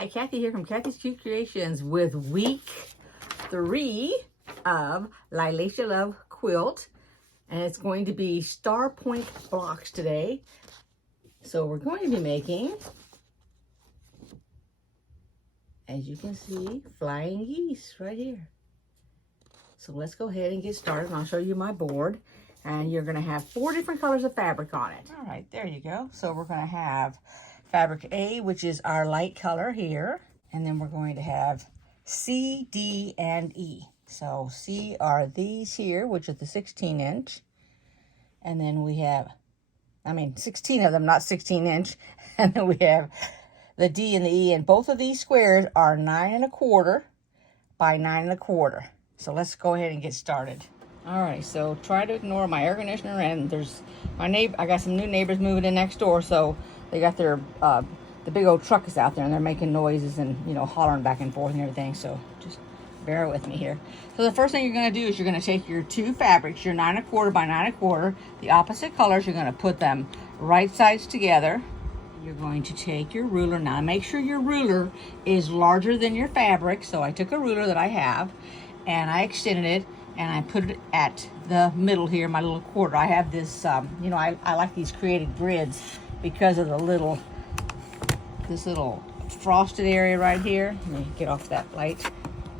Hi, Kathy here from Kathy's Cute Creations with week 3 of Lilacia Love Quilt. And it's going to be star point blocks today. So we're going to be making, as you can see, flying geese right here. So let's go ahead and get started, and I'll show you my board. And you're going to have 4 different colors of fabric on it. All right, there you go. So we're going to have fabric A, which is our light color here. And then we're going to have C, D, and E. So C are these here, which is the 16-inch. And then we have, 16 of them, not 16-inch. And then we have the D and the E. And both of these squares are 9 1/4 by 9 1/4. So let's go ahead and get started. All right, so try to ignore my air conditioner, and there's my neighbor. I got some new neighbors moving in next door, so they got their the big old truck is out there, and they're making noises and hollering back and forth and everything. So just bear with me here. So the first thing you're going to do is you're going to take your 2 fabrics, your 9 1/4 by 9 1/4, the opposite colors. You're going to put them right sides together. You're going to take your ruler. Now make sure your ruler is larger than your fabric. So I took a ruler that I have, and I extended it. And I put it at the middle here, my little quarter. I have this, I like these created grids because of this little frosted area right here. Let me get off that light.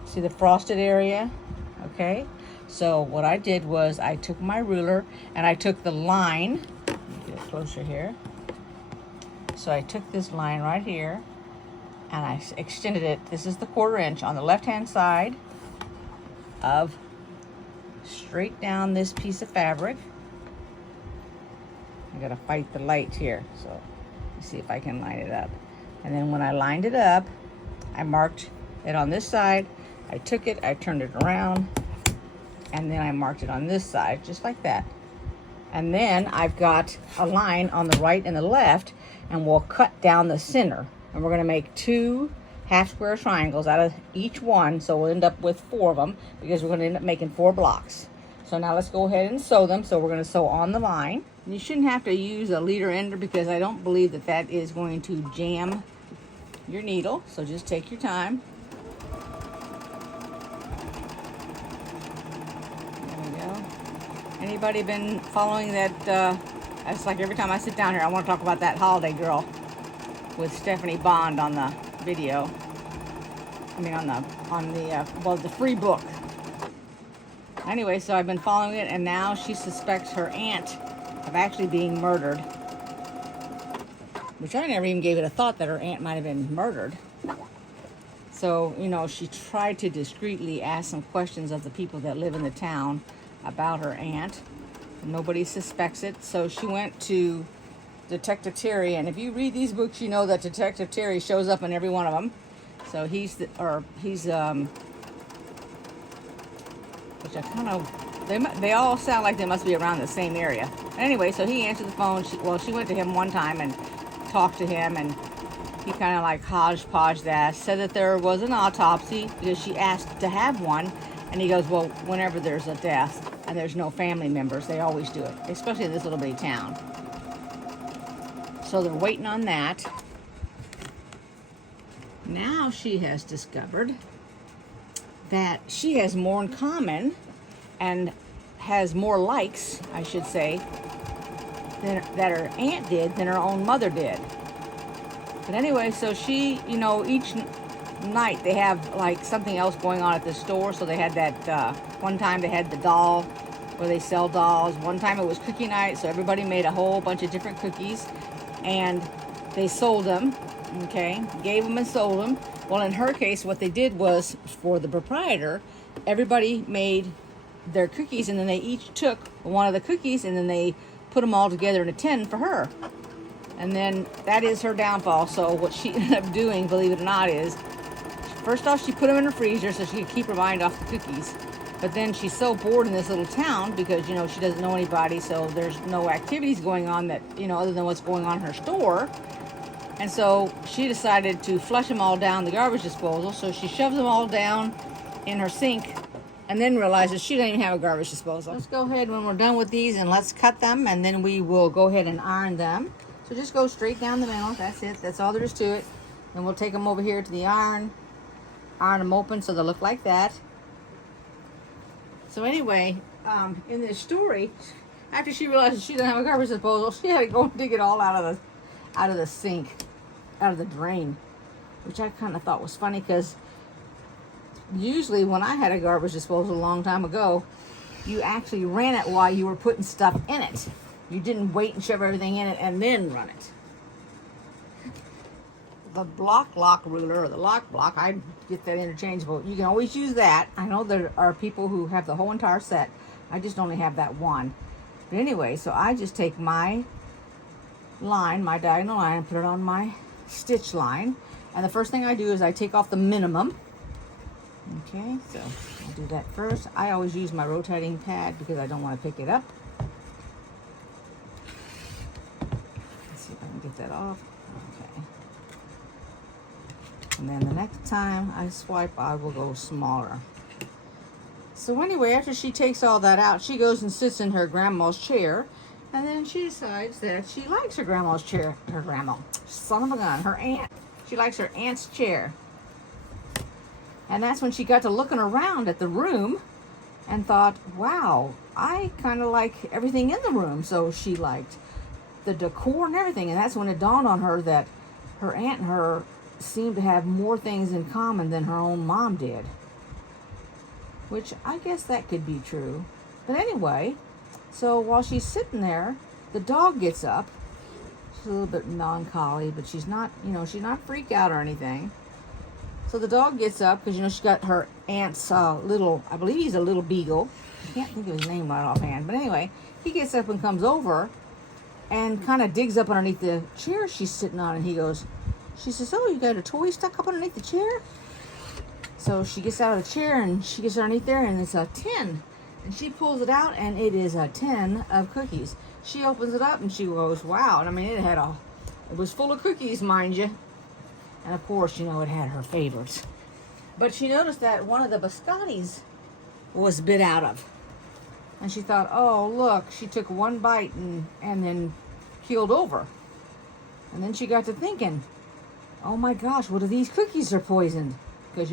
See the frosted area? Okay. So what I did was I took my ruler and I took the line. Let me get it closer here. So I took this line right here and I extended it. This is the 1/4 inch on the left-hand side of straight down this piece of fabric. I gotta fight the light here, so let's see if I can line it up. And then when I lined it up, I marked it on this side. I took it, I turned it around, and then I marked it on this side, just like that. And then I've got a line on the right and the left, and we'll cut down the center. And we're gonna make 2 half square triangles out of each one, so we'll end up with 4 of them because we're going to end up making 4 blocks. So now let's go ahead and sew them. So we're going to sew on the line. You shouldn't have to use a leader ender because I don't believe that is going to jam your needle, so just take your time. There we go. Anybody been following that? It's like every time I sit down here I want to talk about that Holiday Girl with Stephanie Bond on the video. On the free book. Anyway, so I've been following it, and now she suspects her aunt of actually being murdered, which I never even gave it a thought that her aunt might have been murdered. So she tried to discreetly ask some questions of the people that live in the town about her aunt. Nobody suspects it, so she went to Detective Terry, and if you read these books, you know that Detective Terry shows up in every one of them. So he's which I kind of, they all sound like they must be around the same area. Anyway, so he answered the phone. She went to him one time and talked to him, and he kind of like hodgepodge that, said that there was an autopsy because she asked to have one, and he goes, well, whenever there's a death and there's no family members, they always do it, especially in this little bitty town. So they're waiting on that. Now she has discovered that she has more in common and has more likes, I should say, that her aunt did than her own mother did. But anyway, so she, each night they have like something else going on at the store. So they had that, one time they had the doll where they sell dolls. One time it was cookie night, so everybody made a whole bunch of different cookies. And they sold them, okay, gave them and sold them. Well, in her case, what they did was, for the proprietor, everybody made their cookies, and then they each took one of the cookies, and then they put them all together in a tin for her. And then that is her downfall. So what she ended up doing, believe it or not, is, first off, she put them in her freezer so she could keep her mind off the cookies. But then she's so bored in this little town because, she doesn't know anybody, so there's no activities going on that, other than what's going on in her store. And so she decided to flush them all down the garbage disposal. So she shoves them all down in her sink and then realizes she doesn't even have a garbage disposal. Let's go ahead when we're done with these and let's cut them, and then we will go ahead and iron them. So just go straight down the middle. That's it. That's all there is to it. Then we'll take them over here to the iron them open so they'll look like that. So anyway, in this story, after she realized she didn't have a garbage disposal, she had to go and dig it all out of the sink, out of the drain, which I kind of thought was funny, because usually when I had a garbage disposal a long time ago, you actually ran it while you were putting stuff in it. You didn't wait and shove everything in it and then run it. The lock ruler, or the lock block, I get that interchangeable. You can always use that. I know there are people who have the whole entire set. I just only have that one. But anyway, so I just take my line, my diagonal line, and put it on my stitch line. And the first thing I do is I take off the minimum. Okay, so I'll do that first. I always use my rotating pad because I don't want to pick it up. Let's see if I can get that off. Okay. And then the next time I swipe, I will go smaller. So anyway, after she takes all that out, she goes and sits in her grandma's chair, and then she decides that she likes her grandma's chair. Her grandma, son of a gun, her aunt. She likes her aunt's chair. And that's when she got to looking around at the room and thought, wow, I kind of like everything in the room. So she liked the decor and everything. And that's when it dawned on her that her aunt and her seemed to have more things in common than her own mom did. Which I guess that could be true. But anyway, so while she's sitting there, the dog gets up. She's a little bit melancholy, but she's not, she's not freaked out or anything. So the dog gets up because, she's got her aunt's little, I believe he's a little beagle. I can't think of his name right offhand. But anyway, he gets up and comes over and kind of digs up underneath the chair she's sitting on. And she says, oh, you got a toy stuck up underneath the chair? So she gets out of the chair and she gets underneath there, and it's a tin. And she pulls it out, and it is a tin of cookies. She opens it up and she goes, wow. And I mean, it was full of cookies, mind you. And of course, it had her favorites. But she noticed that one of the biscottis was bit out of. And she thought, oh, look, she took one bite and then keeled over. And then she got to thinking, oh my gosh, what if these cookies are poisoned? Because,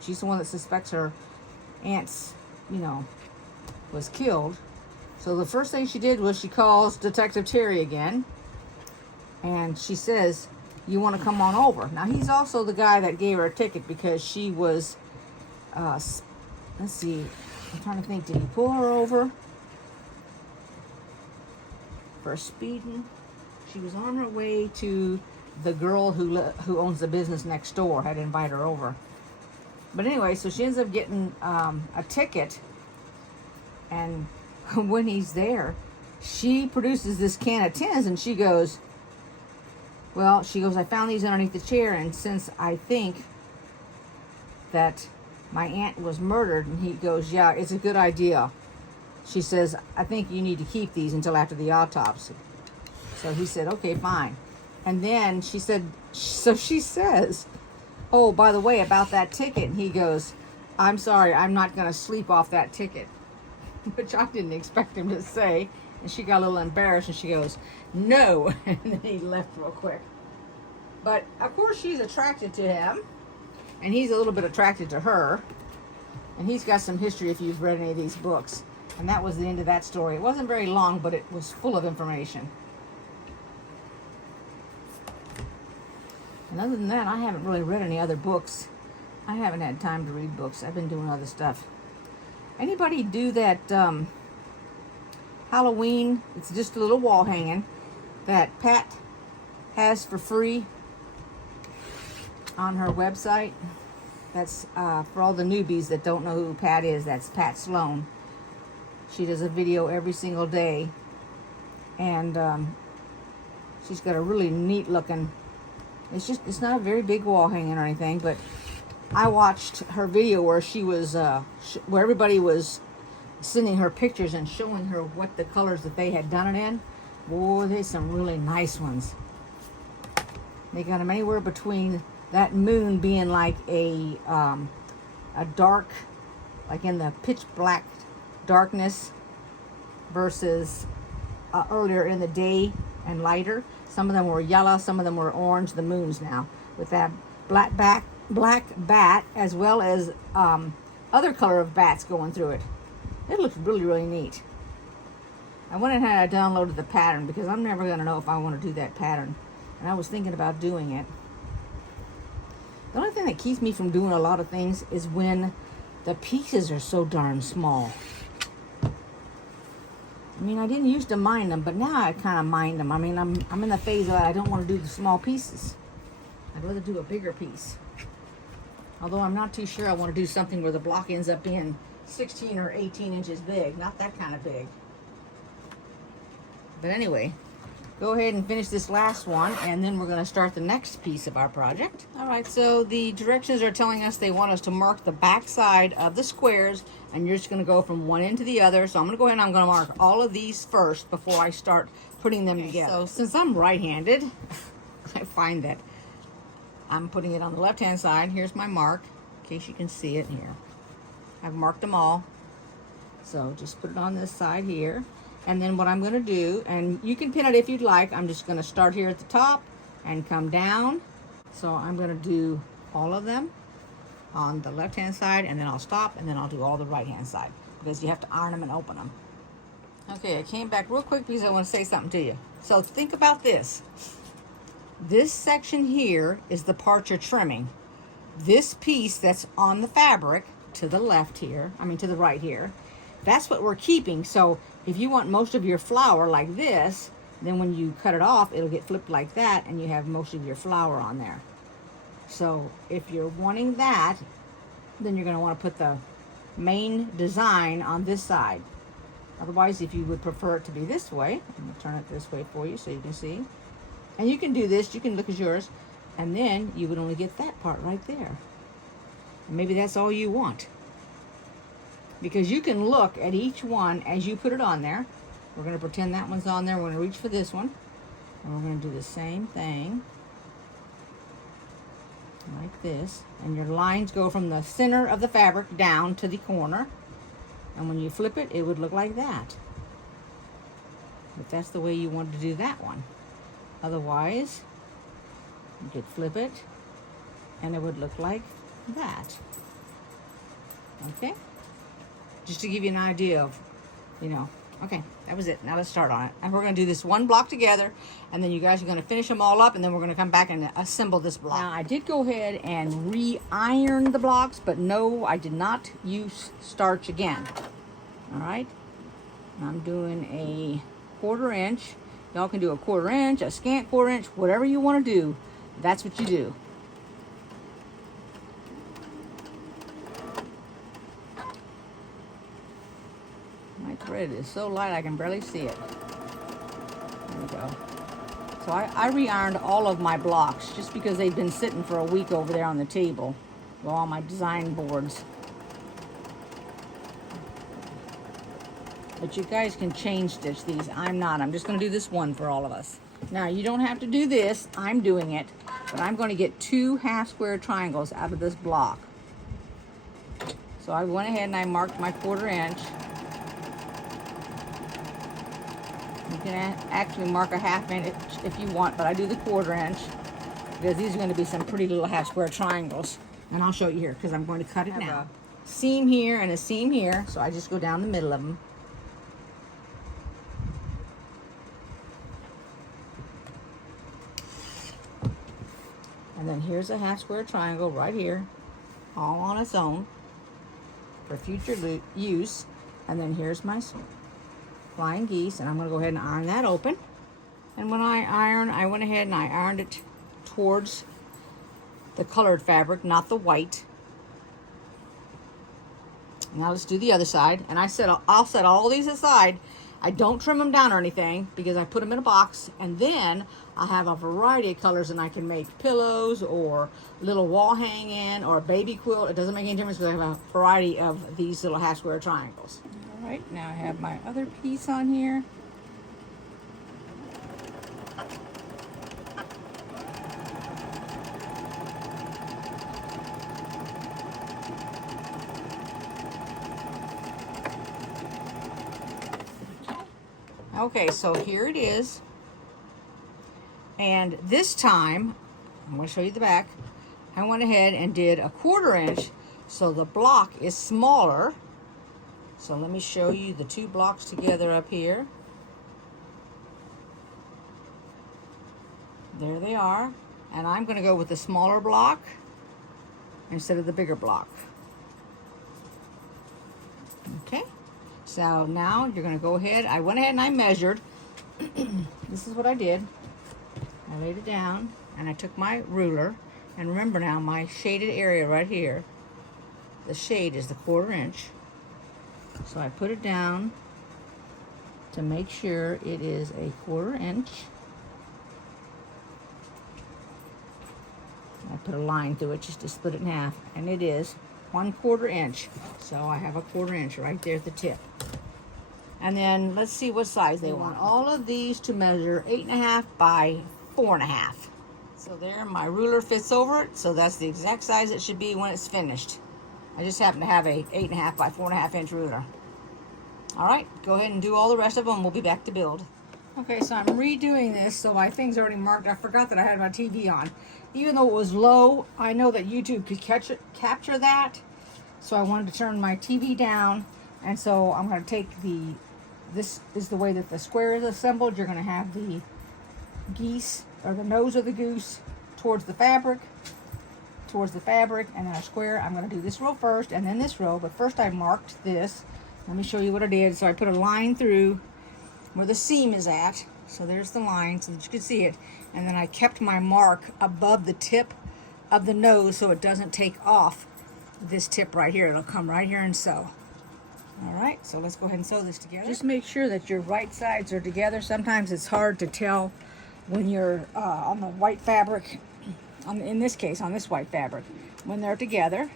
she's the one that suspects her aunt's, was killed. So the first thing she did was she calls Detective Terry again. And she says, you want to come on over. Now, he's also the guy that gave her a ticket because she was, let's see, I'm trying to think, did he pull her over for speeding? She was on her way to the girl who owns the business next door, had invited her over. But anyway, so she ends up getting a ticket, and when he's there, she produces this can of tins, and she goes, I found these underneath the chair, and since I think that my aunt was murdered, and he goes, yeah, it's a good idea. She says, I think you need to keep these until after the autopsy. So he said, okay, fine. And then she says, oh, by the way, about that ticket. And he goes, I'm sorry, I'm not going to sleep off that ticket. Which I didn't expect him to say. And she got a little embarrassed and she goes, no. And then he left real quick. But of course she's attracted to him. And he's a little bit attracted to her. And he's got some history if you've read any of these books. And that was the end of that story. It wasn't very long, but it was full of information. And other than that, I haven't really read any other books. I haven't had time to read books. I've been doing other stuff. Anybody do that Halloween, it's just a little wall hanging, that Pat has for free on her website? That's for all the newbies that don't know who Pat is. That's Pat Sloan. She does a video every single day. And she's got a really neat looking, it's not a very big wall hanging or anything, but I watched her video where she was, where everybody was sending her pictures and showing her what the colors that they had done it in. Boy, there's some really nice ones. They got them anywhere between that moon being like a dark, like in the pitch black darkness, versus earlier in the day and lighter. Some of them were yellow, some of them were orange, the moons now. with that black bat, as well as other color of bats going through it. It looks really, really neat. I went ahead and I downloaded the pattern because I'm never going to know if I want to do that pattern. And I was thinking about doing it. The only thing that keeps me from doing a lot of things is when the pieces are so darn small. I mean, I didn't used to mind them, but now I kind of mind them. I mean, I'm in the phase that I don't want to do the small pieces. I'd rather do a bigger piece. Although I'm not too sure I want to do something where the block ends up being 16 or 18 inches big. Not that kind of big. But anyway, go ahead and finish this last one, and then we're going to start the next piece of our project. All right, so the directions are telling us they want us to mark the back side of the squares, and you're just going to go from one end to the other. So I'm going to go ahead and I'm going to mark all of these first before I start putting them together. So since I'm right-handed, I find that I'm putting it on the left-hand side. Here's my mark, in case you can see it here. I've marked them all. So just put it on this side here. And then what I'm going to do, and you can pin it if you'd like, I'm just going to start here at the top and come down. So I'm going to do all of them on the left-hand side, and then I'll stop, and then I'll do all the right-hand side, because you have to iron them and open them. Okay, I came back real quick because I want to say something to you. So think about this. This section here is the part you're trimming. This piece that's on the fabric to the left here, to the right here, that's what we're keeping. So if you want most of your flower like this, then when you cut it off, it'll get flipped like that, and you have most of your flower on there. So if you're wanting that, then you're going to want to put the main design on this side. Otherwise, if you would prefer it to be this way, I'm going to turn it this way for you so you can see. And you can do this, you can look at yours, and then you would only get that part right there. And maybe that's all you want. Because you can look at each one as you put it on there. We're going to pretend that one's on there. We're going to reach for this one. And we're going to do the same thing. Like this. And your lines go from the center of the fabric down to the corner. And when you flip it, it would look like that. If that's the way you wanted to do that one. Otherwise, you could flip it, and it would look like that. Okay? Just to give you an idea of, okay, that was it. Now let's start on it. And we're going to do this one block together, and then you guys are going to finish them all up, and then we're going to come back and assemble this block. Now, I did go ahead and re-iron the blocks, but no, I did not use starch again. All right? I'm doing a 1/4 inch. Y'all can do a 1/4 inch, a scant 1/4 inch, whatever you want to do. That's what you do. My thread is so light I can barely see it. There we go. So I re-ironed all of my blocks just because they've been sitting for a week over there on the table. Well, all my design boards. But you guys can change stitch these. I'm not. I'm just going to do this one for all of us. Now, you don't have to do this. I'm doing it. But I'm going to get 2 half square triangles out of this block. So I went ahead and I marked my 1/4 inch. You can actually mark a 1/2 inch if you want, but I do the 1/4 inch because these are going to be some pretty little half square triangles. And I'll show you here because I'm going to cut it now. A seam here and a seam here, so I just go down the middle of them. And then here's a half square triangle right here, all on its own for future use. And then here's my flying geese, and I'm going to go ahead and iron that open. And when I went ahead and I ironed it towards the colored fabric, not the white. Now let's do the other side. And I'll set all these aside. I don't trim them down or anything because I put them in a box, and then I have a variety of colors, and I can make pillows or little wall hanging or a baby quilt. It doesn't make any difference because I have a variety of these little half square triangles. All right, now I have my other piece on here. Okay, so here it is. And this time, I'm going to show you the back. I went ahead and did a 1/4 inch, so the block is smaller. So let me show you the 2 blocks together up here. There they are. And I'm going to go with the smaller block instead of the bigger block. Okay, so now you're going to go ahead. I went ahead and I measured. This is what I did. I laid it down and I took my ruler. And remember now, my shaded area right here, the shade is the 1/4 inch. So I put it down to make sure it is a 1/4 inch. I put a line through it just to split it in half, and it is 1/4 inch. So I have a 1/4 inch right there at the tip. And then let's see what size they want. All of these to measure 8.5 by 4.5. So there, my ruler fits over it, so that's the exact size it should be when it's finished. I just happen to have a 8.5 by 4.5 inch ruler. All right, go ahead and do all the rest of them. We'll be back to build. Okay, so I'm redoing this, so my thing's already marked. I forgot that I had my TV on. Even though it was low, I know that YouTube could capture that. So I wanted to turn my TV down, and so I'm going to take this is the way that the square is assembled. You're going to have the geese, or the nose of the goose, towards the fabric, and then a square. I'm going to do this row first, and then this row, but first I marked this. Let me show you what I did. So I put a line through where the seam is at. So there's the line so that you can see it. And then I kept my mark above the tip of the nose so it doesn't take off this tip right here. It'll come right here and sew. All right, so let's go ahead and sew this together. Just make sure that your right sides are together. Sometimes it's hard to tell when you're on the white fabric, in this case, on this white fabric, when they're together.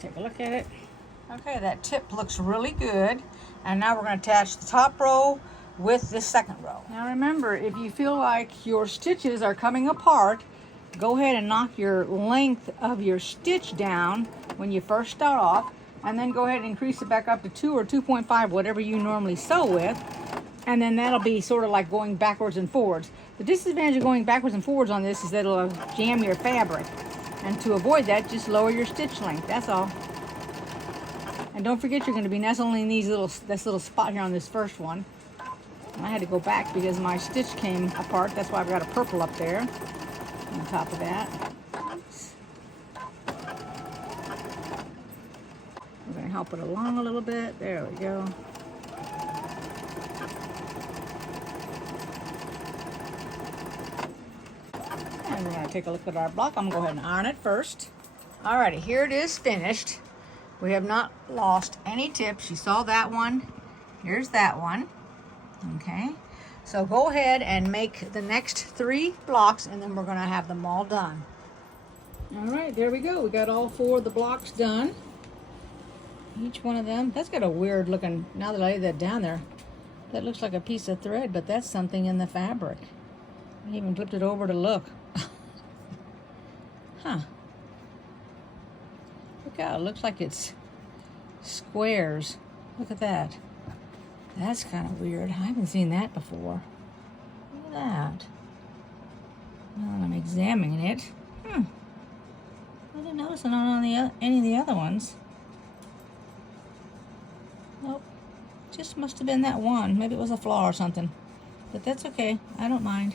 Take a look at it. Okay, that tip looks really good. And now we're going to attach the top row with the second row. Now remember, if you feel like your stitches are coming apart, go ahead and knock your length of your stitch down when you first start off, and then go ahead and increase it back up to 2 or 2.5, whatever you normally sew with. And then that'll be sort of like going backwards and forwards. The disadvantage of going backwards and forwards on this is that it'll jam your fabric. And to avoid that, just lower your stitch length, that's all. And don't forget you're going to be nestling these this little spot here on this first one. And I had to go back because my stitch came apart. That's why I've got a purple up there on top of that. Oops. We're going to help it along a little bit. There we go. And we're going to take a look at our block. I'm going to go ahead and iron it first. Alrighty, here it is finished. We have not lost any tips. You saw that one. Here's that one. Okay, so go ahead and make the next 3 blocks, and then we're going to have them all done. All right, there we go. We got all 4 of the blocks done. Each one of them. That's got a weird looking, now that I lay that down there, that looks like a piece of thread, but that's something in the fabric. I even flipped it over to look. Huh. Look out, it looks like it's squares. Look at that. That's kind of weird. I haven't seen that before. Look at that. Well, I'm examining it. I didn't notice it on any of the other ones. Nope. Just must have been that one. Maybe it was a flaw or something. But that's okay. I don't mind.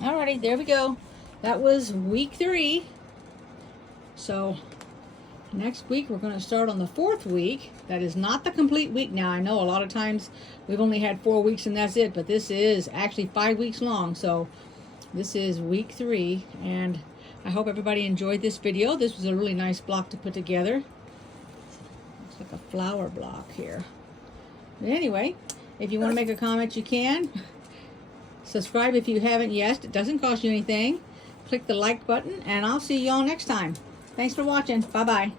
Alrighty, there we go. That was week 3. So next week we're going to start on the 4th week. That is not the complete week. Now I know a lot of times we've only had 4 weeks and that's it, but this is actually 5 weeks long. So this is week 3, and I hope everybody enjoyed this video. This was a really nice block to put together. Let's look a flower block here. But anyway, if you want to make a comment, you can. Subscribe if you haven't yet. It doesn't cost you anything. Click the like button, and I'll see you all next time. Thanks for watching. Bye-bye.